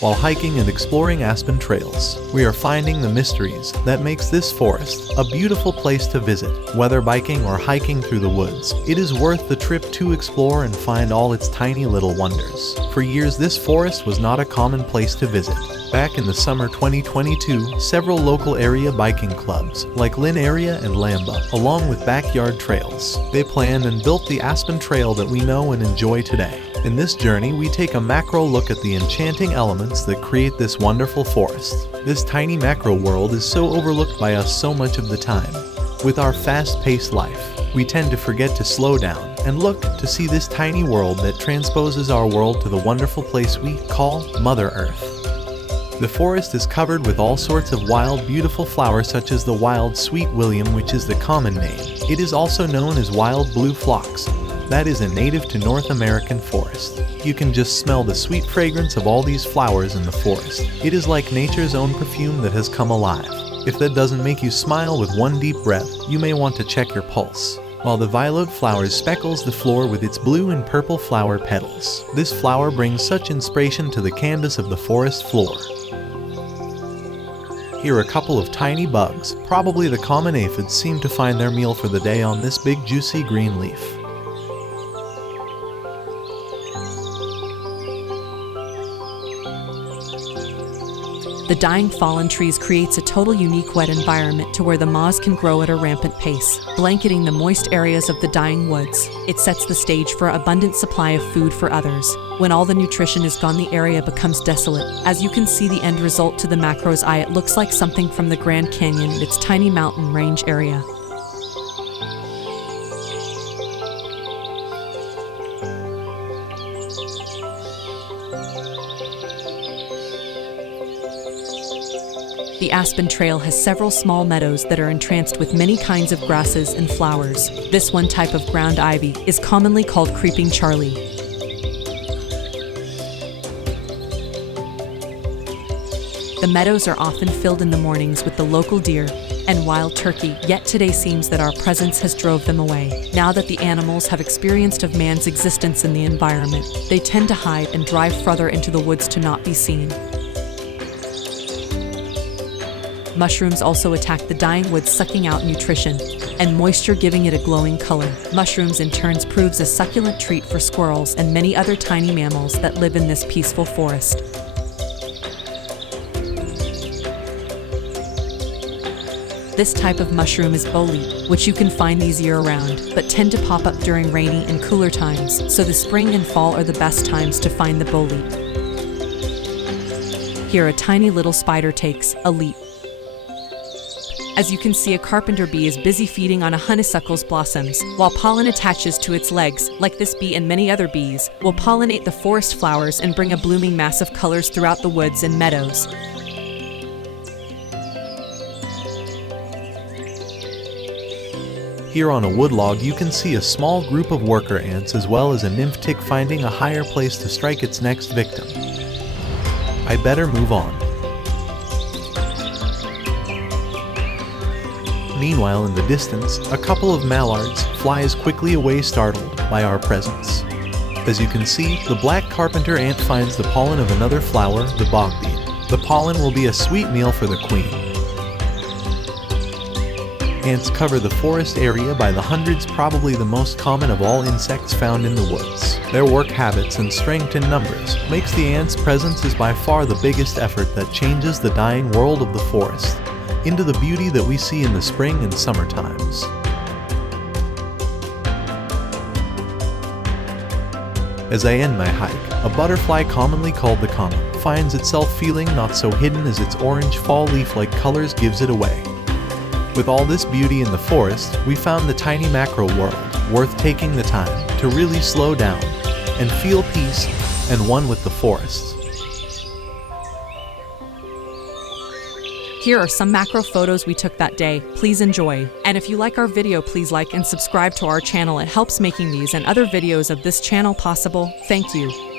While hiking and exploring Aspen trails, we are finding the mysteries that makes this forest a beautiful place to visit. Whether biking or hiking through the woods, it is worth the trip to explore and find all its tiny little wonders. For years, this forest was not a common place to visit. Back in the summer 2022, several local area biking clubs, like Lynn Area and Lamba, along with backyard trails, they planned and built the Aspen Trail that we know and enjoy today. In this journey, we take a macro look at the enchanting elements that create this wonderful forest. This tiny macro world is so overlooked by us so much of the time. With our fast-paced life, we tend to forget to slow down and look to see this tiny world that transposes our world to the wonderful place we call Mother Earth. The forest is covered with all sorts of wild, beautiful flowers such as the wild sweet william, which is the common name. It is also known as wild blue phlox. That is a native to North American forest. You can just smell the sweet fragrance of all these flowers in the forest. It is like nature's own perfume that has come alive. If that doesn't make you smile with one deep breath, you may want to check your pulse. While the violet flowers speckles the floor with its blue and purple flower petals. This flower brings such inspiration to the canvas of the forest floor. Here a couple of tiny bugs, probably the common aphids, seem to find their meal for the day on this big juicy green leaf. The dying fallen trees creates a total unique wet environment to where the moss can grow at a rampant pace, blanketing the moist areas of the dying woods. It sets the stage for an abundant supply of food for others. When all the nutrition is gone, the area becomes desolate. As you can see the end result to the macro's eye, it looks like something from the Grand Canyon and its tiny mountain range area. The Aspen Trail has several small meadows that are entranced with many kinds of grasses and flowers. This one type of ground ivy is commonly called creeping Charlie. The meadows are often filled in the mornings with the local deer and wild turkey, yet today seems that our presence has drove them away. Now that the animals have experienced of man's existence in the environment, they tend to hide and drive further into the woods to not be seen. Mushrooms also attack the dying wood, sucking out nutrition and moisture, giving it a glowing color. Mushrooms in turn proves a succulent treat for squirrels and many other tiny mammals that live in this peaceful forest. This type of mushroom is bolete, which you can find these year-round, but tend to pop up during rainy and cooler times, so the spring and fall are the best times to find the bolete. Here a tiny little spider takes a leap. As you can see, a carpenter bee is busy feeding on a honeysuckle's blossoms, while pollen attaches to its legs. Like this bee and many other bees, will pollinate the forest flowers and bring a blooming mass of colors throughout the woods and meadows. Here on a woodlog, you can see a small group of worker ants as well as a nymph tick finding a higher place to strike its next victim. I better move on. Meanwhile, in the distance, a couple of mallards flies quickly away, startled by our presence. As you can see, the black carpenter ant finds the pollen of another flower, the bogbean. The pollen will be a sweet meal for the queen. Ants cover the forest area by the hundreds, probably the most common of all insects found in the woods. Their work habits and strength in numbers makes the ants' presence is by far the biggest effort that changes the dying world of the forest into the beauty that we see in the spring and summer times. As I end my hike, a butterfly commonly called the comet finds itself feeling not so hidden as its orange fall leaf-like colors gives it away. With all this beauty in the forest, we found the tiny macro world worth taking the time to really slow down and feel peace and one with the forest. Here are some macro photos we took that day. Please enjoy. And if you like our video, please like and subscribe to our channel. It helps making these and other videos of this channel possible. Thank you.